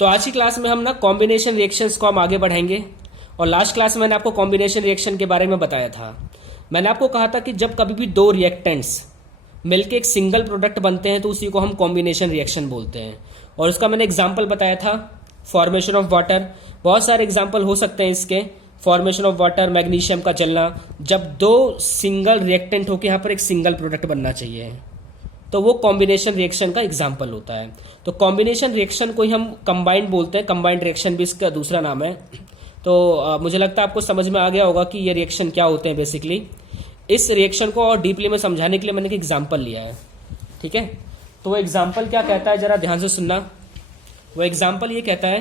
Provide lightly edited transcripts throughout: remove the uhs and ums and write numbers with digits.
तो आज की क्लास में हम ना कॉम्बिनेशन रिएक्शंस को हम आगे बढ़ाएंगे। और लास्ट क्लास में मैंने आपको कॉम्बिनेशन रिएक्शन के बारे में बताया था। मैंने आपको कहा था कि जब कभी भी दो रिएक्टेंट्स मिलकर एक सिंगल प्रोडक्ट बनते हैं तो उसी को हम कॉम्बिनेशन रिएक्शन बोलते हैं। और उसका मैंने एग्जाम्पल बताया था फॉर्मेशन ऑफ वाटर। बहुत सारे एग्जाम्पल हो सकते हैं इसके। फॉर्मेशन ऑफ वाटर, मैग्नीशियम का जलना, जब दो सिंगल रिएक्टेंट होकर यहाँ पर एक सिंगल प्रोडक्ट बनना चाहिए तो वो कॉम्बिनेशन रिएक्शन का एग्जाम्पल होता है। तो कॉम्बिनेशन रिएक्शन को ही हम कंबाइंड बोलते हैं। कंबाइंड रिएक्शन भी इसका दूसरा नाम है। तो मुझे लगता है आपको समझ में आ गया होगा कि ये रिएक्शन क्या होते हैं बेसिकली। इस रिएक्शन को और डीपली में समझाने के लिए मैंने एक एग्जाम्पल लिया है, ठीक है। तो वो एग्जाम्पल क्या कहता है, जरा ध्यान से सुनना। वो एग्जाम्पल ये कहता है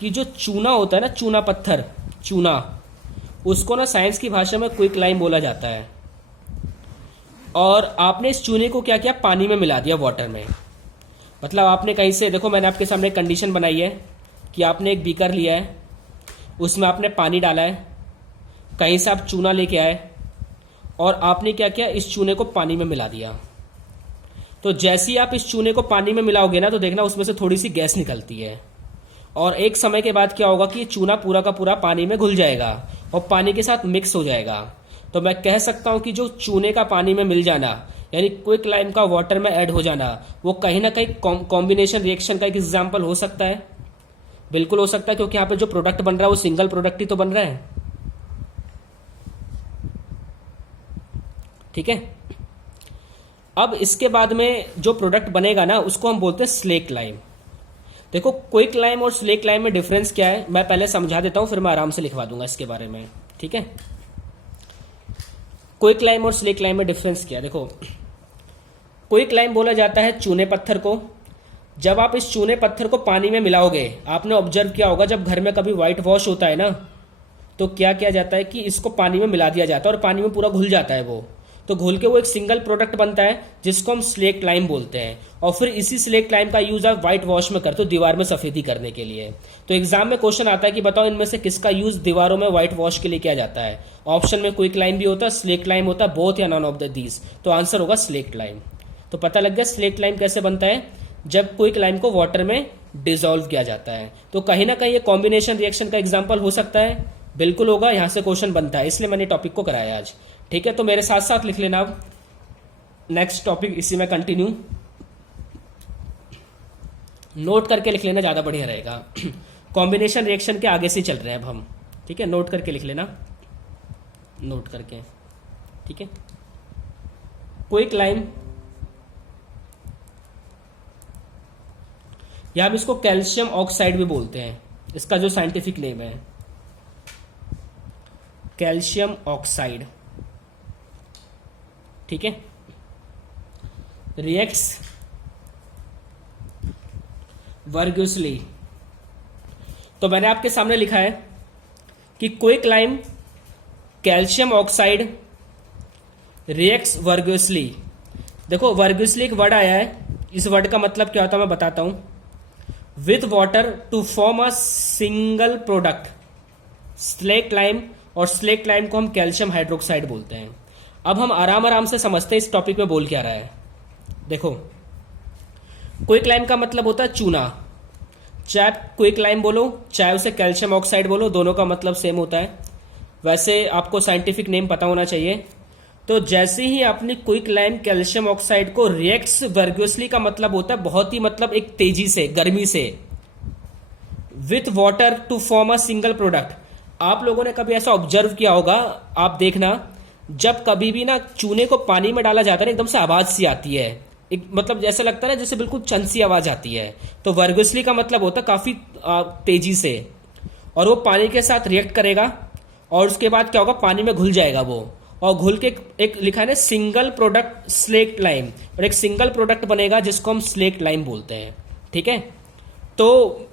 कि जो चूना होता है ना, चूना पत्थर, चूना, उसको ना साइंस की भाषा में क्विक लाइम बोला जाता है। और आपने इस चूने को क्या किया, पानी में मिला दिया, वाटर में। मतलब आपने कहीं से, देखो मैंने आपके सामने कंडीशन बनाई है कि आपने एक बीकर लिया है, उसमें आपने पानी डाला है, कहीं से आप चूना लेके आए और आपने क्या किया, इस चूने को पानी में मिला दिया। तो जैसे ही आप इस चूने को पानी में मिलाओगे ना तो देखना उसमें से थोड़ी सी गैस निकलती है। और एक समय के बाद क्या होगा कि ये चूना पूरा का पूरा पानी में घुल जाएगा और पानी के साथ मिक्स हो जाएगा। तो मैं कह सकता हूं कि जो चूने का पानी में मिल जाना, यानी क्विक लाइम का वाटर में ऐड हो जाना, वो कहीं ना कहीं कॉम्बिनेशन रिएक्शन का एक एग्जाम्पल हो सकता है। बिल्कुल हो सकता है, क्योंकि यहाँ पे जो प्रोडक्ट बन रहा है वो सिंगल प्रोडक्ट ही तो बन रहा है, ठीक है। अब इसके बाद में जो प्रोडक्ट बनेगा ना उसको हम बोलते हैं स्लेक लाइम। देखो क्विक लाइम और स्लेक लाइम में डिफरेंस क्या है मैं पहले समझा देता हूं, फिर मैं आराम से लिखवा दूंगा इसके बारे में, ठीक है। क्विक लाइम और स्लेक लाइम में डिफरेंस क्या है, देखो क्विक लाइम बोला जाता है चूने पत्थर को। जब आप इस चूने पत्थर को पानी में मिलाओगे, आपने ऑब्जर्व किया होगा जब घर में कभी व्हाइट वॉश होता है ना तो क्या किया जाता है कि इसको पानी में मिला दिया जाता है और पानी में पूरा घुल जाता है वो। तो घुल के वो एक सिंगल प्रोडक्ट बनता है जिसको हम स्लेक लाइम बोलते हैं। और फिर इसी स्लेक लाइम का यूज आप व्हाइट वॉश में करते हो, दीवार में सफेदी करने के लिए। तो एग्जाम में क्वेश्चन आता है कि बताओ इनमें से किसका यूज दीवारों में व्हाइट वॉश के लिए किया जाता है। ऑप्शन में क्विक लाइम भी होता है, स्लेक लाइम होता है, बोथ या नॉन ऑफ द दीज। तो आंसर होगा स्लेक लाइम। तो पता लग गया स्लेक लाइम कैसे बनता है, जब क्विक लाइम को वाटर में डिसॉल्व किया जाता है। तो कहीं ना कहीं ये कॉम्बिनेशन रिएक्शन का एग्जाम्पल हो सकता है, बिल्कुल होगा, यहां से क्वेश्चन बनता है, इसलिए मैंने टॉपिक को कराया आज, ठीक है। तो मेरे साथ साथ लिख लेना अब नेक्स्ट टॉपिक, इसी में कंटिन्यू नोट करके लिख लेना, ज्यादा बढ़िया रहेगा। कॉम्बिनेशन रिएक्शन के आगे से चल रहे हैं अब हम, ठीक है। नोट करके लिख लेना, नोट करके, ठीक है। क्विक लाइम, या हम इसको कैल्शियम ऑक्साइड भी बोलते हैं, इसका जो साइंटिफिक नेम है कैल्शियम ऑक्साइड, ठीक है। Reacts vigorously. तो मैंने आपके सामने लिखा है कि quick lime calcium oxide reacts vigorously. देखो वर्गुअसली एक वर्ड आया है, इस वर्ड का मतलब क्या होता है मैं बताता हूं। With water to form a single product, slake lime, और स्लेक लाइम को हम कैल्शियम हाइड्रोक्साइड बोलते हैं। अब हम आराम आराम से समझते हैं इस टॉपिक में बोल क्या रहा है। देखो क्विक लाइम का मतलब होता है चूना, चाहे क्विक लाइम बोलो चाहे उसे कैल्शियम ऑक्साइड बोलो, दोनों का मतलब सेम होता है। वैसे आपको साइंटिफिक नेम पता होना चाहिए। तो जैसे ही आपने क्विक लाइम कैल्शियम ऑक्साइड को रिएक्ट्स वर्गुअसली का मतलब होता है बहुत ही, मतलब एक तेजी से, गर्मी से, with water to form a single product. आप लोगों ने कभी ऐसा ऑब्जर्व किया होगा, आप देखना जब कभी भी ना चूने को पानी में डाला जाता है एकदम से आवाज सी आती है, एक मतलब जैसे लगता है ना जैसे बिल्कुल चंद सी आवाज आती है। तो वर्गुअसली का मतलब होता है काफी तेजी से, और वो पानी के साथ रिएक्ट करेगा और उसके बाद क्या होगा, पानी में घुल जाएगा वो, और घुल के एक लिखा है ना सिंगल प्रोडक्ट स्लेक लाइम, और एक सिंगल प्रोडक्ट बनेगा जिसको हम स्लेक लाइम बोलते हैं, ठीक है। तो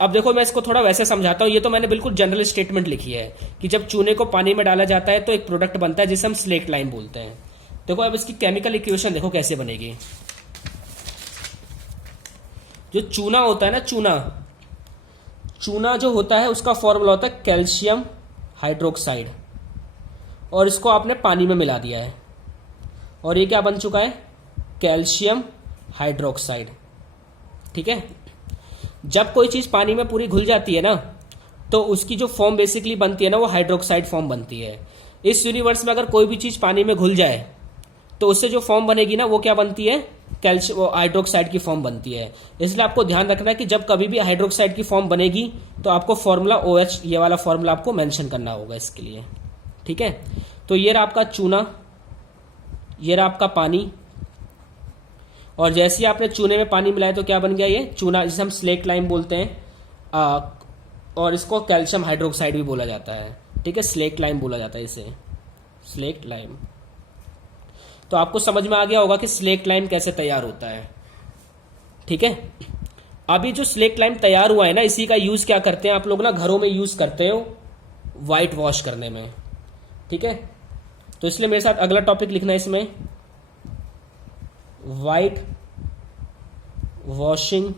अब देखो मैं इसको थोड़ा वैसे समझाता हूं। ये तो मैंने बिल्कुल जनरल स्टेटमेंट लिखी है कि जब चूने को पानी में डाला जाता है तो एक प्रोडक्ट बनता है जिसे हम स्लेक लाइम बोलते हैं। देखो अब इसकी केमिकल इक्वेशन देखो कैसे बनेगी। जो चूना होता है ना, चूना जो होता है उसका फॉर्मूला होता है कैल्शियम हाइड्रोक्साइड, और इसको आपने पानी में मिला दिया है और ये क्या बन चुका है, कैल्शियम हाइड्रोक्साइड, ठीक है। जब कोई चीज़ पानी में पूरी घुल जाती है ना, तो उसकी जो फॉर्म बेसिकली बनती है ना, वो हाइड्रोक्साइड फॉर्म बनती है। इस यूनिवर्स में अगर कोई भी चीज़ पानी में घुल जाए तो उससे जो फॉर्म बनेगी ना, वो क्या बनती है, कैल्शियम, वो हाइड्रोक्साइड की फॉर्म बनती है। इसलिए आपको ध्यान रखना है कि जब कभी भी हाइड्रोक्साइड की फॉर्म बनेगी तो आपको फॉर्मूला OH, ये वाला फॉर्मूला आपको मेंशन करना होगा इसके लिए। ठीक है। तो ये रहा आपका चूना, ये रहा आपका पानी, और जैसे ही आपने चूने में पानी मिलाया तो क्या बन गया, ये चूना, जिसे हम स्लेट लाइम बोलते हैं, और इसको कैल्शियम हाइड्रोक्साइड भी बोला जाता है। ठीक है, स्लेट लाइम बोला जाता है इसे, स्लेट लाइम। तो आपको समझ में आ गया होगा कि स्लेट लाइम कैसे तैयार होता है। ठीक है। अभी जो स्लेट लाइम तैयार हुआ है ना, इसी का यूज क्या करते हैं आप लोग ना, घरों में यूज करते हो वाइट वॉश करने में। ठीक है। तो इसलिए मेरे साथ अगला टॉपिक लिखना है इसमें, वाइट वॉशिंग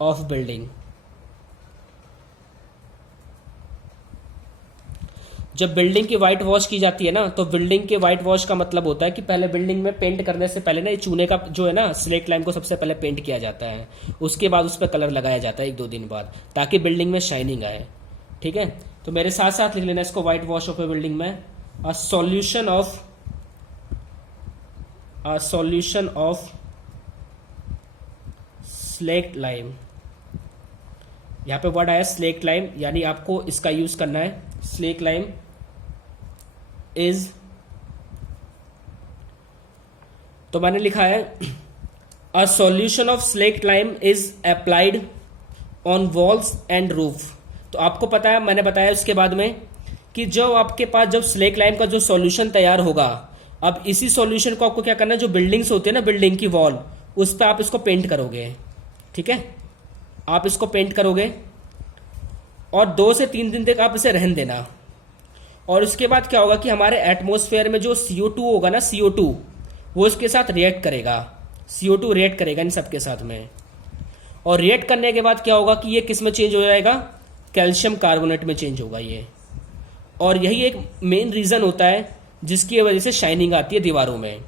ऑफ बिल्डिंग। जब बिल्डिंग की वाइट वॉश की जाती है ना, तो बिल्डिंग के वाइट वॉश का मतलब होता है कि पहले बिल्डिंग में पेंट करने से पहले ना, ये चूने का जो है ना, स्लेट लाइम को सबसे पहले पेंट किया जाता है, उसके बाद उस पर कलर लगाया जाता है 1-2 दिन बाद, ताकि बिल्डिंग में शाइनिंग आए। ठीक है। तो मेरे साथ साथ लिख लेना इसको, वाइट वॉश ऑफ ए बिल्डिंग में, a solution of slate lime. यहां पे वर्ड आया स्लेट लाइम, यानी आपको इसका यूज करना है। स्लेट लाइम इज, तो मैंने लिखा है a solution of slate lime is applied on walls and roof. तो आपको पता है, मैंने बताया उसके बाद में कि जो आपके पास जब स्लेट लाइम का जो सॉल्यूशन तैयार होगा, अब इसी सॉल्यूशन को आपको क्या करना है, जो बिल्डिंग्स होती है ना, बिल्डिंग की वॉल, उस पर आप इसको पेंट करोगे। ठीक है, आप इसको पेंट करोगे और 2 से 3 दिन तक आप इसे रहने देना। और उसके बाद क्या होगा कि हमारे एटमॉस्फेयर में जो CO2 होगा ना, CO2, वो इसके साथ रिएक्ट करेगा, CO2 रिएक्ट करेगा इन सबके साथ में। और रिएक्ट करने के बाद क्या होगा कि ये किस में चेंज हो जाएगा, कैल्शियम कार्बोनेट में चेंज होगा ये। और यही एक मेन रीजन होता है जिसकी वजह से शाइनिंग आती है दीवारों में।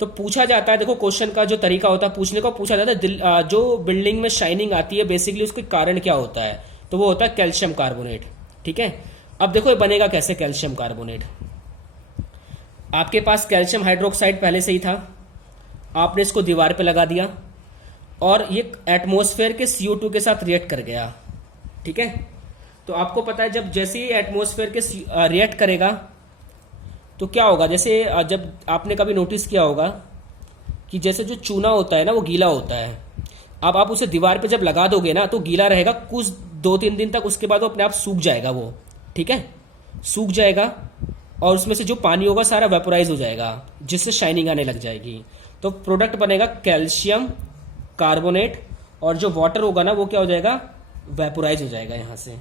तो पूछा जाता है, देखो क्वेश्चन का जो तरीका होता है पूछने को, पूछा जाता है जो बिल्डिंग में शाइनिंग आती है बेसिकली उसके कारण क्या होता है, तो वो होता है कैल्शियम कार्बोनेट। ठीक है। अब देखो ये बनेगा कैसे कैल्शियम कार्बोनेट। आपके पास कैल्शियम हाइड्रोक्साइड पहले से ही था, आपने इसको दीवार पे लगा दिया और ये एटमॉस्फेयर के CO2 के साथ रिएक्ट कर गया। ठीक है। तो आपको पता है जब जैसे ही एटमॉस्फेयर के रिएक्ट करेगा तो क्या होगा, जैसे जब आपने कभी नोटिस किया होगा कि जैसे जो चूना होता है ना, वो गीला होता है। अब आप उसे दीवार पे जब लगा दोगे ना, तो गीला रहेगा कुछ 2-3 दिन तक, उसके बाद वो अपने आप सूख जाएगा वो। ठीक है, सूख जाएगा और उसमें से जो पानी होगा सारा वेपोराइज हो जाएगा, जिससे शाइनिंग आने लग जाएगी। तो प्रोडक्ट बनेगा कैल्शियम कार्बोनेट, और जो वाटर होगा ना वो क्या हो जाएगा, वेपोराइज हो जाएगा। यहाँ से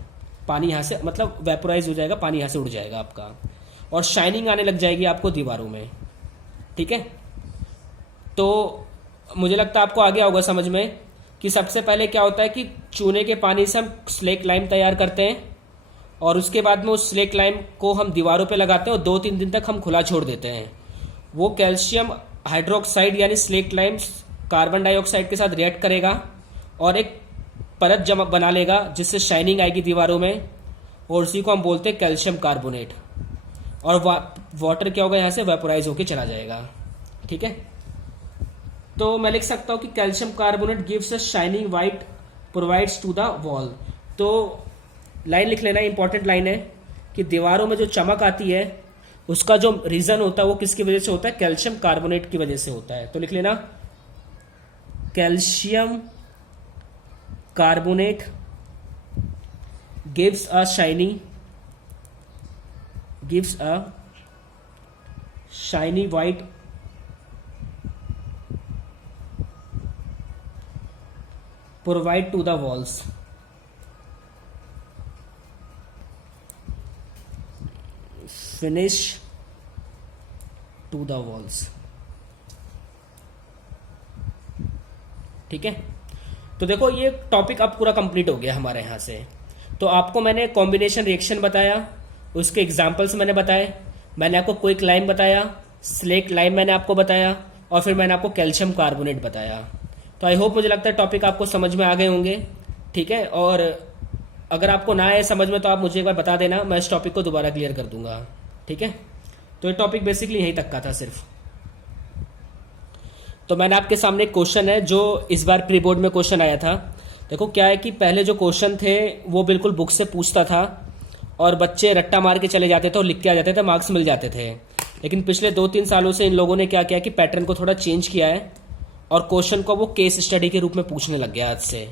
पानी, यहाँ से मतलब वेपोराइज हो जाएगा, पानी यहाँ से उड़ जाएगा आपका, और शाइनिंग आने लग जाएगी आपको दीवारों में। ठीक है। तो मुझे लगता है आपको आ गया होगा समझ में कि सबसे पहले क्या होता है कि चूने के पानी से हम स्लेट लाइम तैयार करते हैं, और उसके बाद में उस स्लेट लाइम को हम दीवारों पे लगाते हैं और 2-3 दिन तक हम खुला छोड़ देते हैं। वो कैल्शियम हाइड्रोक्साइड यानी स्लेट लाइम कार्बन डाइऑक्साइड के साथ रिएक्ट करेगा और एक परत जमा बना लेगा, जिससे शाइनिंग आएगी दीवारों में, और उसी को हम बोलते हैं कैल्शियम कार्बोनेट। और वाटर क्या होगा, यहाँ से वेपोराइज होके चला जाएगा। ठीक है। तो मैं लिख सकता हूं कि calcium carbonate gives a shining white provides to the wall. तो लाइन लिख लेना, इंपॉर्टेंट लाइन है कि दीवारों में जो चमक आती है उसका जो रीजन होता है वो किसकी वजह से होता है, कैल्शियम कार्बोनेट की वजह से होता है। तो लिख लेना, calcium carbonate gives a shiny white provide to the walls। finish to the walls। ठीक है। तो देखो ये टॉपिक अब पूरा कंप्लीट हो गया हमारे यहाँ से। तो आपको मैंने कॉम्बिनेशन रिएक्शन बताया, उसके एग्जांपल्स मैंने बताए, मैंने आपको क्विक लाइम बताया, स्लेट लाइम मैंने आपको बताया, और फिर मैंने आपको कैल्शियम कार्बोनेट बताया। तो आई होप, मुझे लगता है टॉपिक आपको समझ में आ गए होंगे। ठीक है, और अगर आपको ना आए समझ में तो आप मुझे एक बार बता देना, मैं इस टॉपिक को दोबारा क्लियर कर दूंगा। ठीक है, तो ये टॉपिक बेसिकली यहीं तक का था सिर्फ। तो मैंने आपके सामने एक क्वेश्चन है जो इस बार प्री बोर्ड में क्वेश्चन आया था। देखो क्या है कि पहले जो क्वेश्चन थे वो बिल्कुल बुक से पूछता था और बच्चे रट्टा मार के चले जाते थे और लिख के आ जाते थे, मार्क्स मिल जाते थे। लेकिन पिछले 2-3 सालों से इन लोगों ने क्या किया कि पैटर्न को थोड़ा चेंज किया है और क्वेश्चन को वो केस स्टडी के रूप में पूछने लग गया आज से।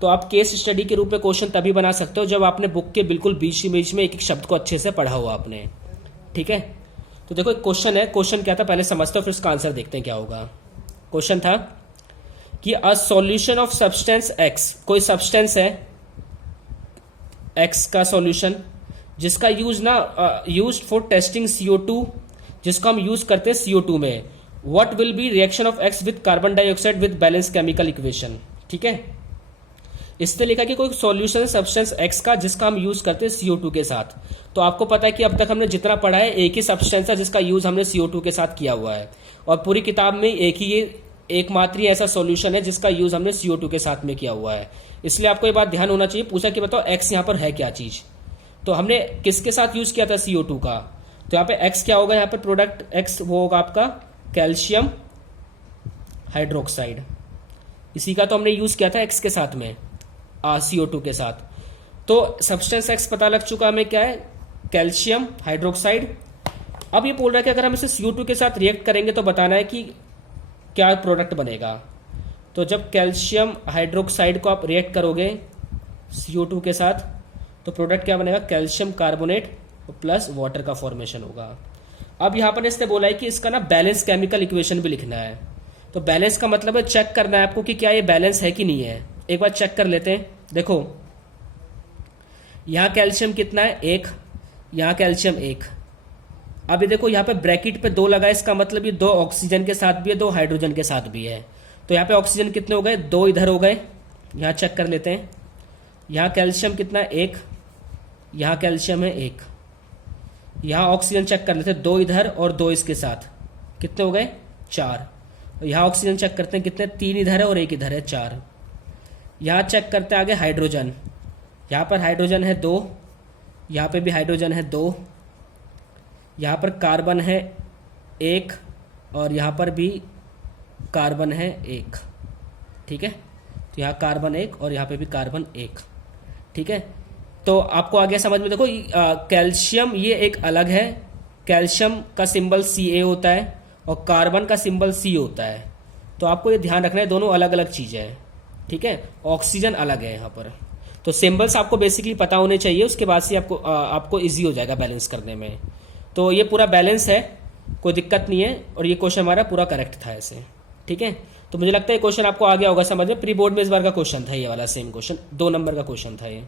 तो आप केस स्टडी के रूप में क्वेश्चन तभी बना सकते हो जब आपने बुक के बिल्कुल बीच बीच में एक एक शब्द को अच्छे से पढ़ा हुआ आपने। ठीक है, तो देखो एक क्वेश्चन है, क्वेश्चन क्या था पहले समझते हो फिर इसका आंसर देखते हैं क्या होगा। क्वेश्चन था कि a solution of substance x, कोई सब्सटेंस है एक्स का सॉल्यूशन जिसका यूज ना यूज्ड फॉर टेस्टिंग CO2, जिसको हम यूज करते हैं CO2 में। What will be reaction of x with carbon dioxide with balance chemical equation. ठीक है, इससे लिखा कि कोई सॉल्यूशन सब्सटेंस एक्स का जिसका हम यूज करते हैं CO2 के साथ। तो आपको पता है कि अब तक हमने जितना पढ़ा है एक ही सब्सटेंस है जिसका यूज हमने CO2 के साथ किया हुआ है, और पूरी किताब में एकमात्र ही ऐसा सॉल्यूशन है जिसका यूज हमने CO2 के साथ में किया हुआ है। इसलिए आपको ये बात ध्यान होना चाहिए। पूछा कि बताओ एक्स यहाँ पर है क्या चीज, तो हमने किसके साथ यूज किया था CO2 का। तो यहाँ पे एक्स क्या होगा, यहाँ पे प्रोडक्ट एक्स वो होगा आपका कैल्शियम हाइड्रोक्साइड। इसी का तो हमने यूज किया था एक्स के साथ में CO2 के साथ। तो सब्सटेंस एक्स पता लग चुका हमें क्या है, कैल्शियम हाइड्रोक्साइड। अब ये बोल रहा है कि अगर हम इसे CO2 के साथ रिएक्ट करेंगे तो बताना है कि क्या प्रोडक्ट बनेगा। तो जब कैल्शियम हाइड्रोक्साइड को आप रिएक्ट करोगे CO2 के साथ तो प्रोडक्ट क्या बनेगा, कैल्शियम कार्बोनेट प्लस वाटर का फॉर्मेशन होगा। अब यहां पर इसने बोला है कि इसका ना बैलेंस केमिकल इक्वेशन भी लिखना है। तो बैलेंस का मतलब है चेक करना है आपको कि क्या ये बैलेंस है कि नहीं है। एक बार चेक कर लेते हैं। देखो यहां कैल्शियम कितना है, 1, यहां कैल्शियम 1। अब ये देखो यहाँ पे ब्रैकेट पे 2 लगा है, इसका मतलब ये 2 ऑक्सीजन के साथ भी है, 2 हाइड्रोजन के साथ भी है। तो यहाँ पे ऑक्सीजन कितने हो गए, 2 इधर हो गए। यहाँ चेक कर लेते हैं, यहाँ कैल्शियम कितना है, 1, यहाँ कैल्शियम है 1। यहाँ ऑक्सीजन चेक कर लेते हैं, 2 इधर और 2 इसके साथ, कितने हो गए 4। यहाँ ऑक्सीजन चेक करते हैं कितने, 3 इधर है और 1 इधर है, 4। यहाँ चेक करते हैं आगे हाइड्रोजन, यहाँ पर हाइड्रोजन है 2, यहाँ पे भी हाइड्रोजन है 2, यहाँ पर कार्बन है 1 और यहाँ पर भी कार्बन है 1। ठीक है, तो यहाँ कार्बन 1 और यहाँ पे भी कार्बन 1। ठीक है, तो आपको आगे समझ में देखो कैल्शियम ये एक अलग है, कैल्शियम का सिंबल Ca होता है और कार्बन का सिंबल C होता है। तो आपको ये ध्यान रखना है, दोनों अलग अलग चीजें हैं। ठीक है, ऑक्सीजन अलग है यहाँ पर। तो सिंबल्स आपको बेसिकली पता होने चाहिए, उसके बाद से आपको ईजी हो जाएगा बैलेंस करने में। तो ये पूरा बैलेंस है, कोई दिक्कत नहीं है, और ये क्वेश्चन हमारा पूरा करेक्ट था ऐसे। ठीक है, तो मुझे लगता है क्वेश्चन आपको आ गया होगा समझ में। प्री बोर्ड में इस बार का क्वेश्चन था ये वाला, सेम क्वेश्चन, 2 नंबर का क्वेश्चन था ये।